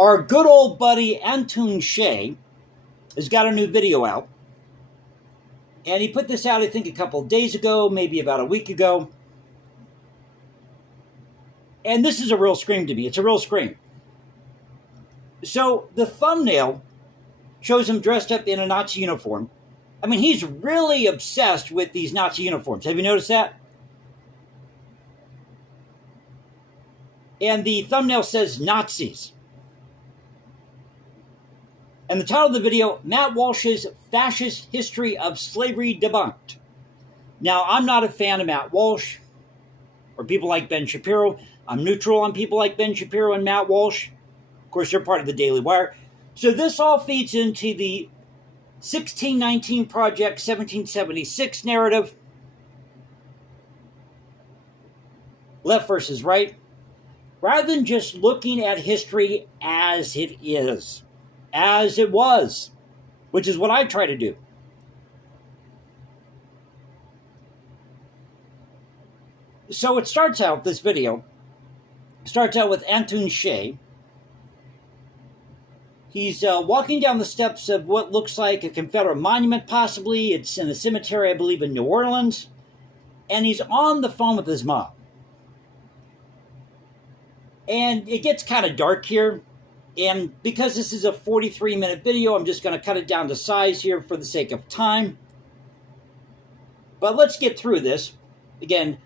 Our good old buddy Atun Shei has got a new video out. And he put this out, I think, a couple of days ago, maybe about a week ago. And this is a real scream to me. It's a real scream. So the thumbnail shows him dressed up in a Nazi uniform. I mean, he's really obsessed with these Nazi uniforms. Have you noticed that? And the thumbnail says Nazis. And the title of the video, Matt Walsh's Fascist History of Slavery Debunked. Now, I'm not a fan of Matt Walsh or people like Ben Shapiro. I'm neutral on people like Ben Shapiro and Matt Walsh. Of course, they're part of the Daily Wire. So this all feeds into the 1619 Project 1776 narrative. Left versus right. Rather than just looking at history as it is. As it was, which is what I try to do. So it starts out, this video, starts out with Atun Shei. He's walking down the steps of what looks like a Confederate monument, possibly. It's in a cemetery, I believe, in New Orleans. And he's on the phone with his mom. And it gets kind of dark here. And because this is a 43-minute video, I'm just going to cut it down to size here for the sake of time. But let's get through this. Again,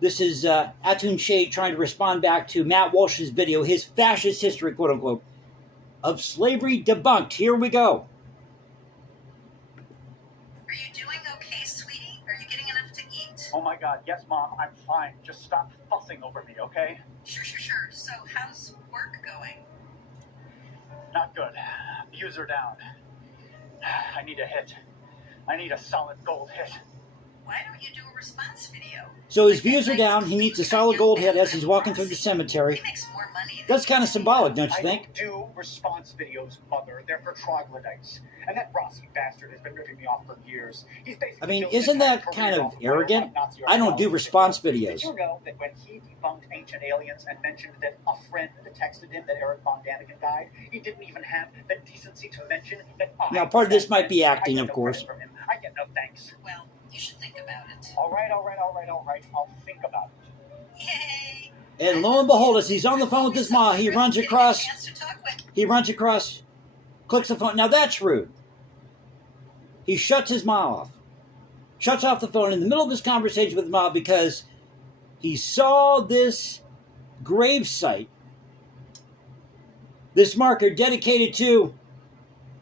this is Atun Shei trying to respond back to Matt Walsh's video, his fascist history, quote-unquote, of slavery debunked. Here we go. Are you doing okay, sweetie? Are you getting enough to eat? Oh my God, yes, Mom, I'm fine. Just stop fussing over me, okay? Sure. So how's work going? Not good. Views are down. I need a hit. I need a solid gold hit. Why don't you do a response video? So his views are down. He needs a solid gold hit as he's walking through the cemetery. He makes more money. That's kind of symbolic, don't you think? I don't do response videos, Mother. They're for troglodytes. And that Rossi bastard has been ripping me off for years. He's basically I mean, isn't that kind of arrogant? Nazi I don't do response videos. Did you know that when he debunked ancient aliens and mentioned that a friend texted him that Eric von Daniken died, he didn't even have the decency to mention that I... Now, part of this might be acting, of course. I get no thanks. Well, you should think about it. All right. I'll think about it. Yay! And lo and behold, as he's on the phone with his mom, he runs across, clicks the phone. Now that's rude. He shuts his mom off. Shuts off the phone in the middle of this conversation with his mom because he saw this grave site, this marker dedicated to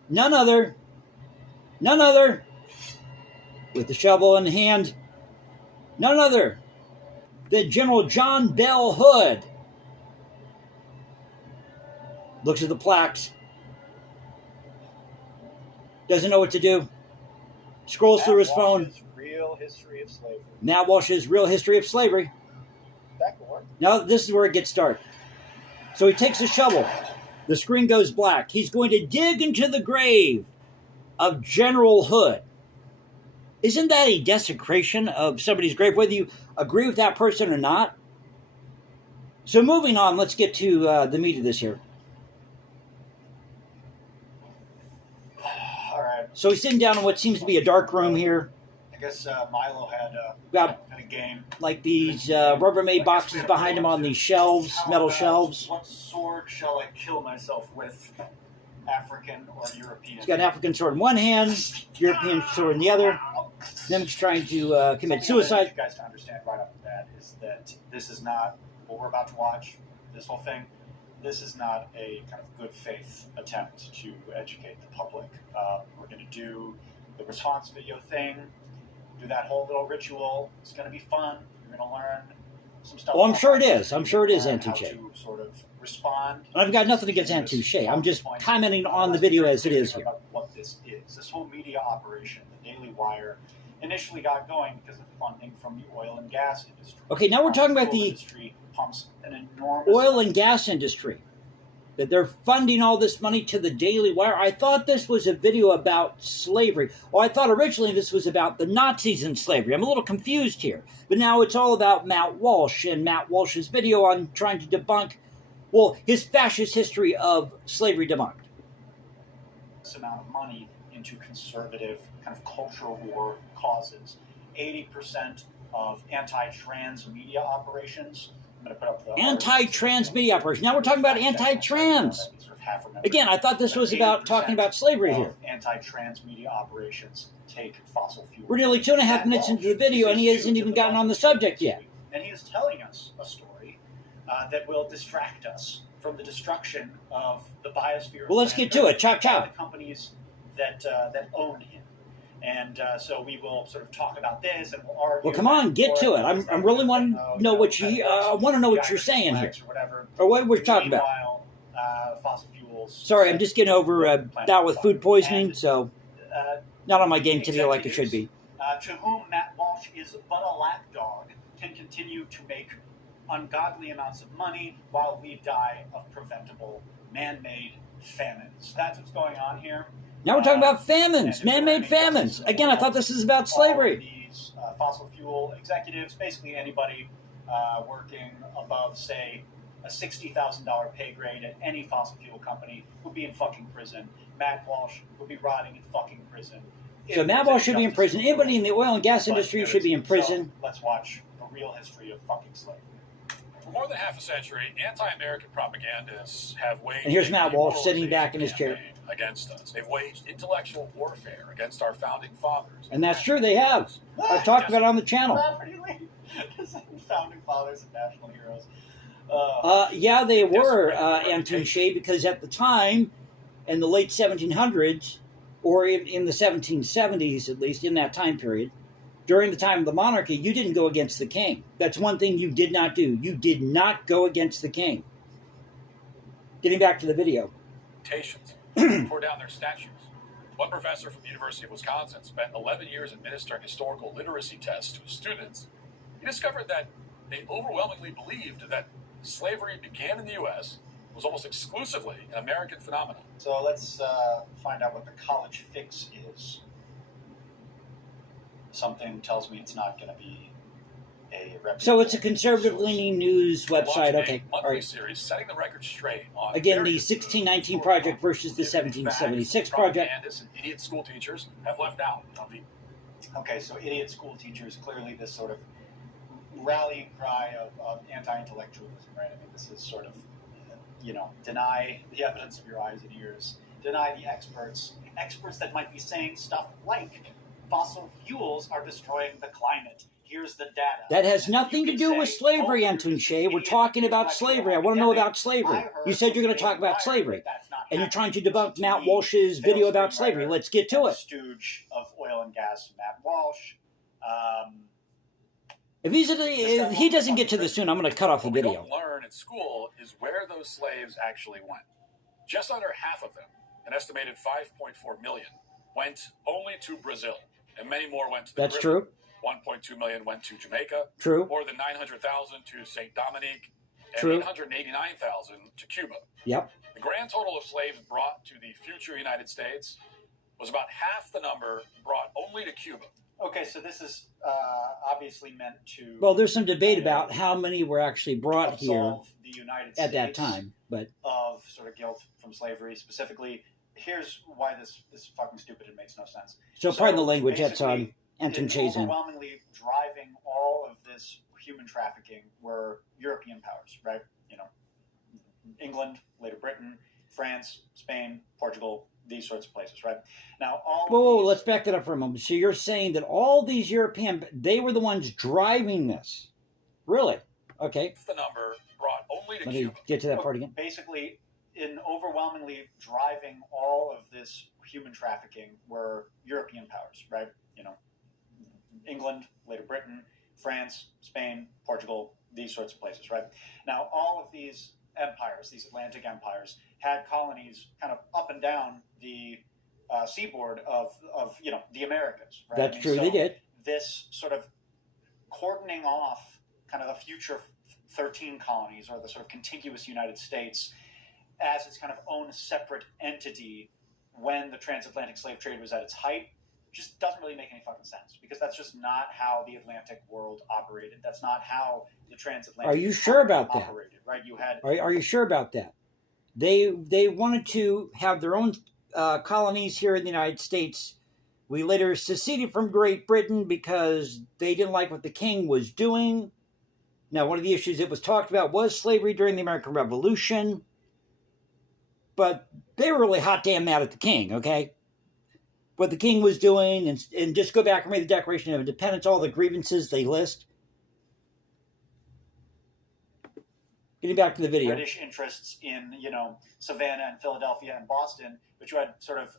none other, with the shovel in hand, none other than General John Bell Hood. Looks at the plaques. Doesn't know what to do. Scrolls through his phone. Real history of slavery. Matt Walsh's Real History of Slavery. That could work. Now, this is where it gets dark. So he takes a shovel. The screen goes black. He's going to dig into the grave of General Hood. Isn't that a desecration of somebody's grave, whether you agree with that person or not? So moving on, let's get to the meat of this here. All right. So he's sitting down in what seems to be a dark room here. I guess Milo had Got a game. like these Rubbermaid boxes behind him on these shelves, metal shelves. What sword shall I kill myself with? African or European? He's got an African sword in one hand, European sword in the other. Then he's trying to commit suicide. I want you guys to understand right off the bat is that this is not what we're about to watch. This whole thing, this is not a kind of good faith attempt to educate the public. We're going to do the response video thing, do that whole little ritual. It's going to be fun. You're going to learn some stuff. Oh, I'm sure it is. I'm sure it is, Atun Shei. To sort of respond. I've got nothing against Atun Shei. I'm just commenting on the video as it is here. About what this is. This whole media operation, the Daily Wire, initially got going because of funding from the oil and gas industry. Okay, now we're talking about the industry pumps an enormous oil and gas industry. That they're funding all this money to the Daily Wire. I thought this was a video about slavery. Well, I thought originally this was about the Nazis and slavery. I'm a little confused here. But now it's all about Matt Walsh and Matt Walsh's video on trying to debunk Well, his fascist history of slavery debunked. This amount of money into conservative kind of cultural war causes. 80% of anti-trans media operations. I'm going to put up the anti-trans media operations. Now we're talking about anti-trans. Again, I thought this was about talking about slavery here. Anti-trans media operations take fossil fuel. We're nearly 2.5 minutes into the video, and he hasn't even gotten on the subject yet. And he is telling us a story that will distract us from the destruction of the biosphere. Well, let's get to it. Chop, chop. The companies that own him. And so we will sort of talk about this, and we'll argue. Well, come on, get to it. I'm really want to know what you. I want to know what you're saying here, or what we're talking about. Fossil fuels. Sorry, I'm just getting over a bout with food poisoning, so not on my game today like it should be. To whom Matt Walsh is but a lapdog, can continue to make ungodly amounts of money while we die of preventable man-made famines. That's what's going on here. Now we're talking about famines, man-made famines. Again, I thought this was about slavery. These fossil fuel executives, basically anybody working above, say, a $60,000 pay grade at any fossil fuel company would be in fucking prison. Matt Walsh would be rotting in fucking prison. So Matt Walsh should be in prison. Anybody in the oil and gas industry should be in prison. So let's watch the real history of fucking slavery. For more than half a century, anti-American propagandists have waged. And here's Matt Walsh sitting back in his chair against us. They've waged intellectual warfare against our founding fathers. And that's true, they have. I've talked about it on the channel. Founding fathers and national heroes. Yeah, they were, Atun, Shei, because at the time, in the late 1700s, or in the 1770s, at least, in that time period, during the time of the monarchy, you didn't go against the king. That's one thing you did not do. You did not go against the king. Getting back to the video. Tore down their statues. One professor from the University of Wisconsin spent 11 years administering historical literacy tests to his students. He discovered that they overwhelmingly believed that slavery began in the U.S., was almost exclusively an American phenomenon. So let's find out what the college fix is. Something tells me it's not going to be a reputable. So it's a conservative-leaning news website. Okay, all right. Series setting the record straight on again, the 1619 project versus the 1776 project. And idiot school teachers have left out. Okay, so idiot school teachers, clearly this sort of rallying cry of anti-intellectualism, right? I mean, this is sort of, deny the evidence of your eyes and ears, deny the experts that might be saying stuff like fossil fuels are destroying the climate. Here's the data. That has nothing to do with slavery, Atun, Shei. We're talking about slavery. I want to know about slavery. You said you're going to talk about slavery. And you're trying to debunk Matt Walsh's video about slavery. Let's get to it. Stooge of oil and gas, Matt Walsh. If he doesn't get to this soon, I'm going to cut off the video. What we don't learn at school is where those slaves actually went. Just under half of them, an estimated 5.4 million, went only to Brazil, and many more went to the That's Caribbean. true. 1.2 million went to Jamaica. True. More than 900,000 to St. Dominique, and True. 889,000 to Cuba. Yep. The grand total of slaves brought to the future United States was about half the number brought only to Cuba. Okay, so this is obviously meant to... Well, there's some debate about how many were actually brought here the United at States that time, but of sort of guilt from slavery. Specifically, here's why this is fucking stupid. It makes no sense. so pardon the language. That's on Atun Shei's end. Overwhelmingly driving all of this human trafficking were European powers, right? England, later Britain, France, Spain, Portugal, these sorts of places, right? Now, Whoa, let's back that up for a moment. So you're saying that all these they were the ones driving this? Really? Okay. The number brought only to Let Cuba. me get to that part again. Basically, in overwhelmingly driving all of this human trafficking were European powers, right? England, later Britain, France, Spain, Portugal, these sorts of places, right? Now, all of these empires, these Atlantic empires, had colonies kind of up and down the seaboard of the Americas, right? That's true, so they did. This sort of cordoning off kind of the future 13 colonies, or the sort of contiguous United States, as its kind of own separate entity when the transatlantic slave trade was at its height, just doesn't really make any fucking sense, because that's just not how the Atlantic world operated. That's not how the transatlantic. Are you sure about that? Operated, right? You had. Are you sure about that? They wanted to have their own colonies here in the United States. We later seceded from Great Britain because they didn't like what the king was doing. Now, one of the issues that was talked about was slavery during the American Revolution. But they were really hot damn mad at the king, okay? What the king was doing, and just go back and read the Declaration of Independence, all the grievances they list. Getting back to the video. British interests in, Savannah and Philadelphia and Boston, but you had sort of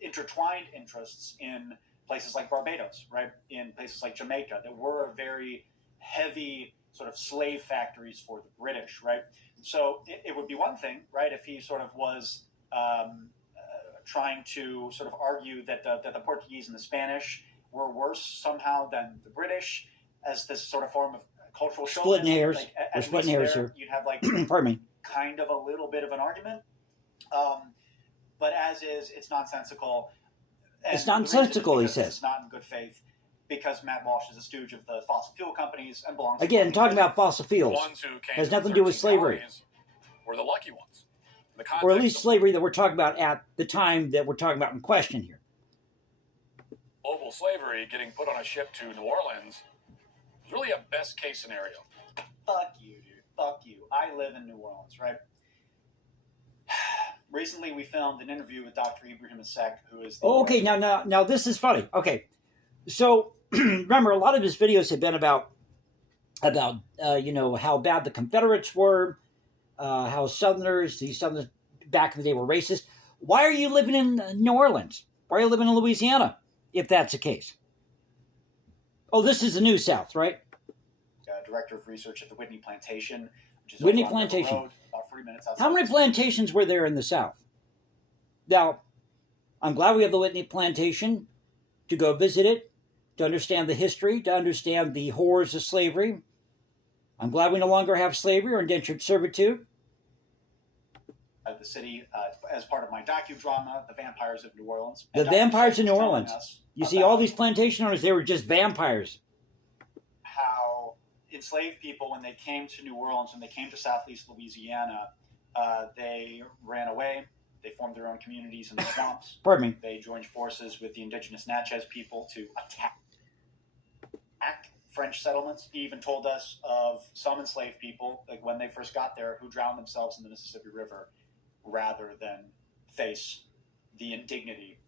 intertwined interests in places like Barbados, right? In places like Jamaica, that were very heavy sort of slave factories for the British, right? So it would be one thing, right, if he sort of was trying to sort of argue that the Portuguese and the Spanish were worse somehow than the British as this sort of form of cultural splitting hairs. We're splitting hairs here. You'd have like pardon me, kind of a little bit of an argument, but as is, it's nonsensical. And it's nonsensical, he says. It's not in good faith because Matt Walsh is a stooge of the fossil fuel companies and belongs. Again, talking about fossil fuels The ones who came has to nothing to do with 13 slavery, colonies were the lucky ones. The or at context least of slavery that we're talking about at the time that we're talking about in question here. global slavery getting put on a ship to New Orleans was really a best case scenario. Fuck you, dude. Fuck you. I live in New Orleans, right? Recently, we filmed an interview with Dr. Ibrahim Asek, who is. Okay, now this is funny. Okay, so remember, a lot of his videos have been about how bad the Confederates were, how these Southerners back in the day were racist. Why are you living in New Orleans? Why are you living in Louisiana, if that's the case? Oh, this is the New South, right? Director of research at the Whitney Plantation, which is Whitney over on River Plantation. Road, about 40 minutes outside. How many plantations were there in the South? Now, I'm glad we have the Whitney Plantation to go visit it, to understand the history, to understand the horrors of slavery. I'm glad we no longer have slavery or indentured servitude. The city, as part of my docudrama, The Vampires of New Orleans. The And Vampires of New Dr. Orleans. telling us You see, about all these plantation owners, they were just vampires. how enslaved people, when they came to New Orleans, when they came to Southeast Louisiana, they ran away. They formed their own communities in the swamps. Pardon me. They joined forces with the indigenous Natchez people to attack French settlements. He even told us of some enslaved people, like when they first got there, who drowned themselves in the Mississippi River rather than face the indignity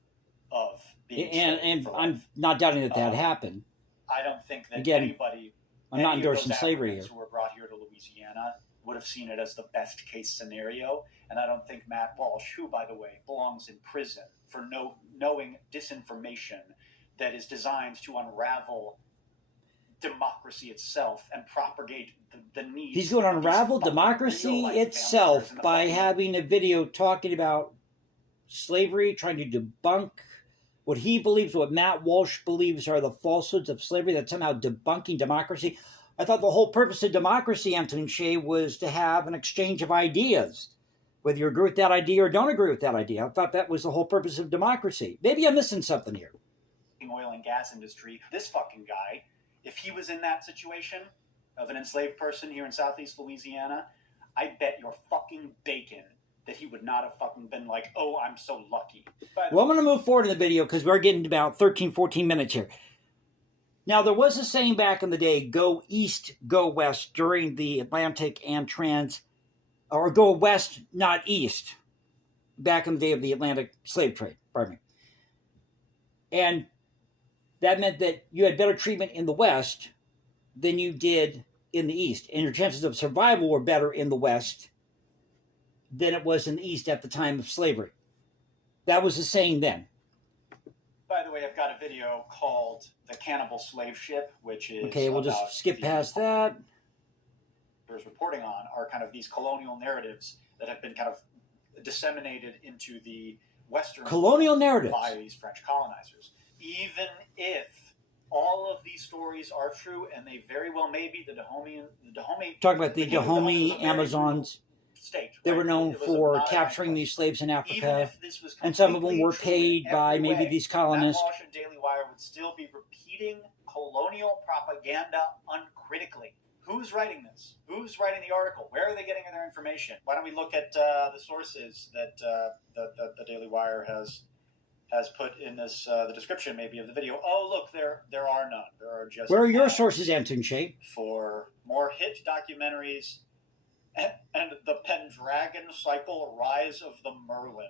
of being And for I'm life. not doubting that happened. I don't think that Again, anybody, I'm not any of endorsing those slavery Africans here. who were brought here to Louisiana would have seen it as the best case scenario. And I don't think Matt Walsh, who, by the way, belongs in prison for knowing disinformation that is designed to unravel democracy itself and propagate the needs. He's going to of these unravel fucking democracy real-life itself vampires in the by fucking- having a video talking about slavery, trying to debunk what he believes, what Matt Walsh believes are the falsehoods of slavery, that's somehow debunking democracy. I thought the whole purpose of democracy, Atun, Shei, was to have an exchange of ideas, whether you agree with that idea or don't agree with that idea. I thought that was the whole purpose of democracy. Maybe I'm missing something here. oil and gas industry. This fucking guy, if he was in that situation of an enslaved person here in Southeast Louisiana, I bet your fucking bacon that he would not have fucking been like, oh, I'm so lucky. But Well, I'm going to move forward in the video because we're getting about 13, 14 minutes here. Now, there was a saying back in the day, go east, go west, during the Atlantic and or go west, not east, back in the day of the Atlantic slave trade, pardon me. And that meant that you had better treatment in the west than you did in the east. And your chances of survival were better in the west than it was in the east at the time of slavery. That was the saying then. by the way, I've got a video called The Cannibal Slave Ship, which is Okay, we'll about just skip the- past that. There's reporting on are kind of these colonial narratives that have been kind of disseminated into the Western Colonial narratives. by these French colonizers. Even if all of these stories are true, and they very well may be, the Dahomey Talk about the King of Dahomey was a Dahomey very Amazons. state. They were right? known It was for not a capturing nice these slaves in place. Even Africa. if this was And some of them completely were true paid in by every maybe way, these Matt colonists. Walsh and Daily Wire would still be repeating colonial propaganda critically. Who's writing this? Who's writing the article? Where are they getting their information? Why don't we look at the sources that the Daily Wire has put in this the description maybe of the video? Oh, look, there are none. There are just. Where are your sources, Atun, Shei? For more hit documentaries and the Pendragon Cycle: Rise of the Merlin,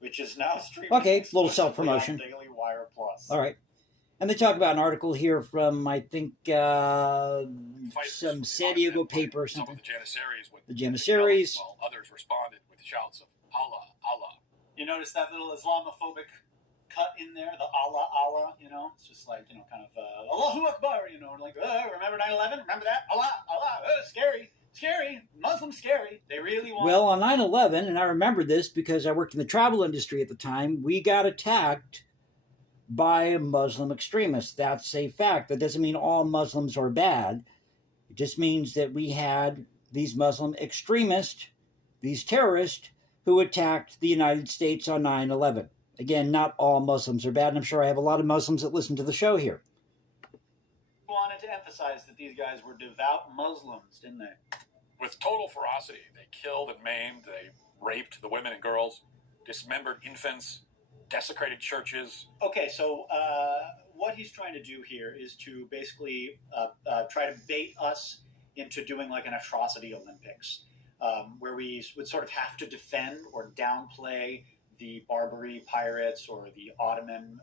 which is now streaming. Okay, little self-promotion. On Daily Wire Plus. All right. And they talk about an article here from, I think, some San Diego paper or Some something. of the Janissaries The Janissaries. while others responded with shouts of Allah, Allah. You notice that little Islamophobic cut in there, the Allah, Allah, it's just like, kind of Allahu Akbar, like, remember 9/11? Remember that? Allah, Allah, scary, Muslims scary. They really want. Well, on 9/11, and I remember this because I worked in the travel industry at the time, we got attacked by Muslim extremists. That's a fact. That doesn't mean all Muslims are bad. It just means that we had these Muslim extremists, these terrorists, who attacked the United States on 9/11. Again, not all Muslims are bad, and I'm sure I have a lot of Muslims that listen to the show here. Wanted to emphasize that these guys were devout Muslims, didn't they? With total ferocity, they killed and maimed, they raped the women and girls, dismembered infants, desecrated churches. Okay, so what he's trying to do here is to basically try to bait us into doing like an atrocity Olympics, where we would sort of have to defend or downplay the Barbary pirates or the Ottoman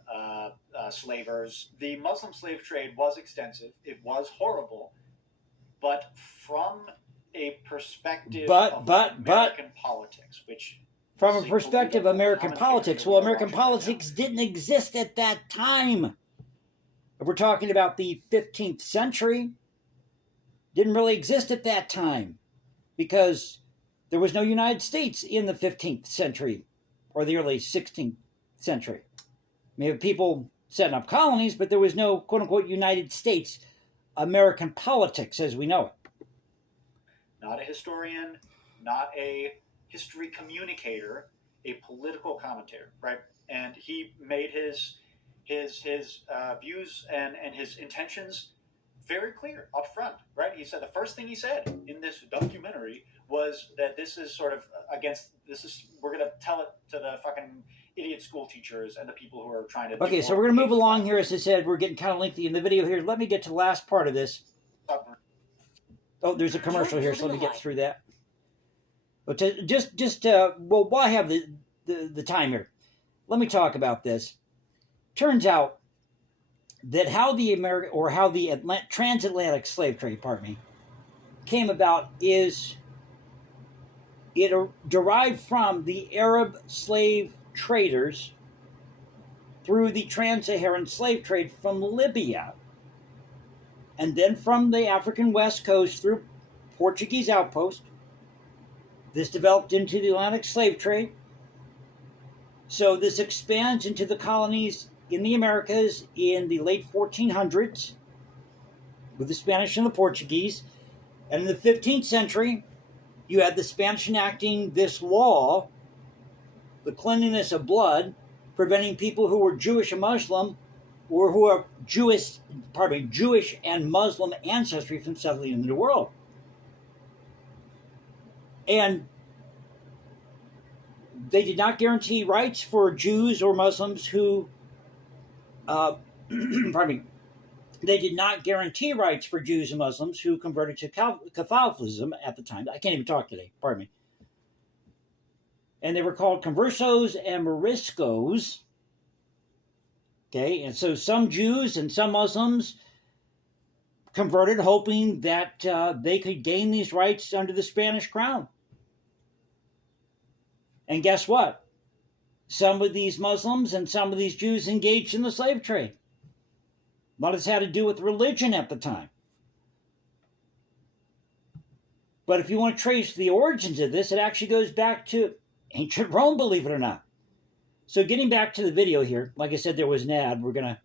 slavers. The Muslim slave trade was extensive. It was horrible, but from a perspective of American politics, which from a perspective of American politics, well, American politics didn't exist at that time. If we're talking about the 15th century, didn't really exist at that time because there was no United States in the 15th century or the early 16th century. Maybe people setting up colonies, but there was no quote-unquote United States American politics as we know it. Not a historian, not a history communicator, a political commentator, right? And he made his views and his intentions very clear up front, right? He said the first thing he said in this documentary was that this is sort of we're going to tell it to the fucking idiot school teachers and the people who are trying to. Okay, so we're going to move along here. As I said, we're getting kind of lengthy in the video here. Let me get to the last part of this. Oh, there's a commercial here, so let me get through that. But while I have the time here, let me talk about this. Turns out that how the transatlantic slave trade, came about is it derived from the Arab slave traders through the trans-Saharan slave trade from Libya, and then from the African West Coast through Portuguese outpost. This developed into the Atlantic slave trade. So this expands into the colonies in the Americas in the late 1400s with the Spanish and the Portuguese. And in the 15th century, you had the Spanish enacting this law, the cleanliness of blood, preventing people who were Jewish and Muslim or who are Jewish and Muslim ancestry from settling in the New World. And they did not guarantee rights for Jews or Muslims who, they did not guarantee rights for Jews and Muslims who converted to Catholicism at the time. I can't even talk today, pardon me. And they were called conversos and moriscos. Okay, and so some Jews and some Muslims converted hoping that they could gain these rights under the Spanish crown. And guess what? Some of these Muslims and some of these Jews engaged in the slave trade. A lot of this had to do with religion at the time. But if you want to trace the origins of this, it actually goes back to ancient Rome, believe it or not. So getting back to the video here, like I said, there was an ad. We're going to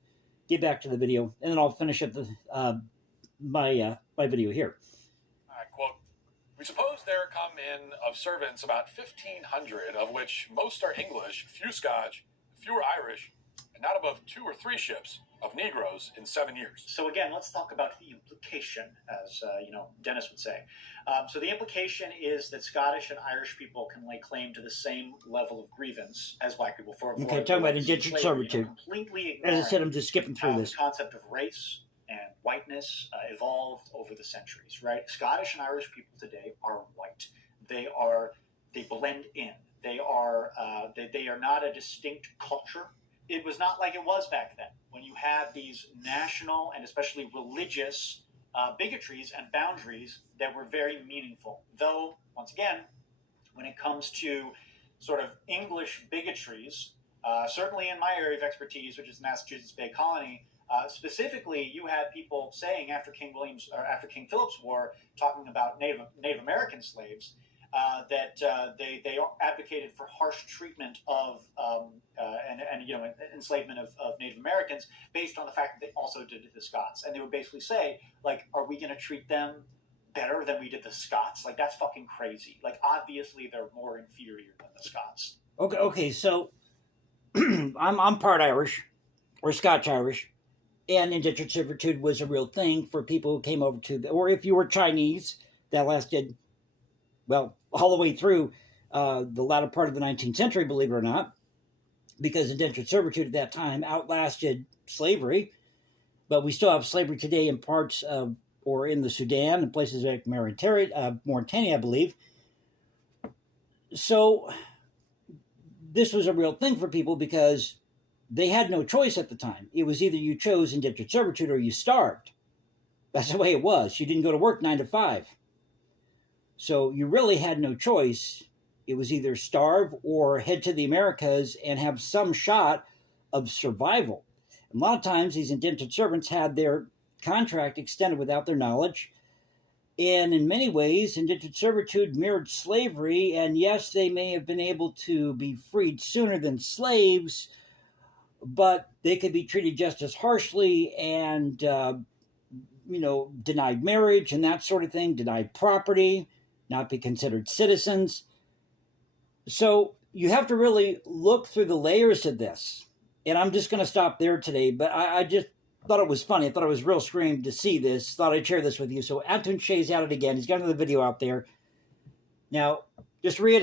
get back to the video, and then I'll finish up my video here. I quote, "We suppose there come in of servants about 1,500, of which most are English, few Scotch, fewer Irish, and and not above 2 or 3 ships of Negroes in 7 years. So again, let's talk about the implication, as Dennis would say. So the implication is that Scottish and Irish people can lay claim to the same level of grievance as black people for talking about indentured servitude. Completely as I said, I'm just skipping through this. The concept of race and whiteness evolved over the centuries, right? Scottish and Irish people today are white. They blend in. They are not a distinct culture. It was not like it was back then, when you had these national and especially religious bigotries and boundaries that were very meaningful. Though, once again, when it comes to sort of English bigotries, certainly in my area of expertise, which is Massachusetts Bay Colony, specifically, you had people saying after King Philip's War, talking about Native American slaves, that they advocated for harsh treatment of enslavement of Native Americans based on the fact that they also did it to the Scots, and they would basically say, like, are we going to treat them better than we did the Scots? Like, that's fucking crazy. Like, obviously they're more inferior than the Scots. Okay. So I'm part Irish, or Scotch Irish, and indentured servitude was a real thing for people who came over or if you were Chinese, that lasted, well, all the way through the latter part of the 19th century, believe it or not, because indentured servitude at that time outlasted slavery. But we still have slavery today in parts of, or in the Sudan and places like Mauritania, I believe. So this was a real thing for people because they had no choice at the time. It was either you chose indentured servitude or you starved. That's the way it was. You didn't go to work 9 to 5. So you really had no choice. It was either starve or head to the Americas and have some shot of survival. And a lot of times these indentured servants had their contract extended without their knowledge. And in many ways, indentured servitude mirrored slavery. And yes, they may have been able to be freed sooner than slaves, but they could be treated just as harshly and, denied marriage and that sort of thing, denied property, not be considered citizens. So you have to really look through the layers of this. And I'm just going to stop there today, but I just thought it was funny. I thought it was real strange to see this. Thought I'd share this with you. So Atun Shei's at it again. He's got another video out there. Now, just reiterate.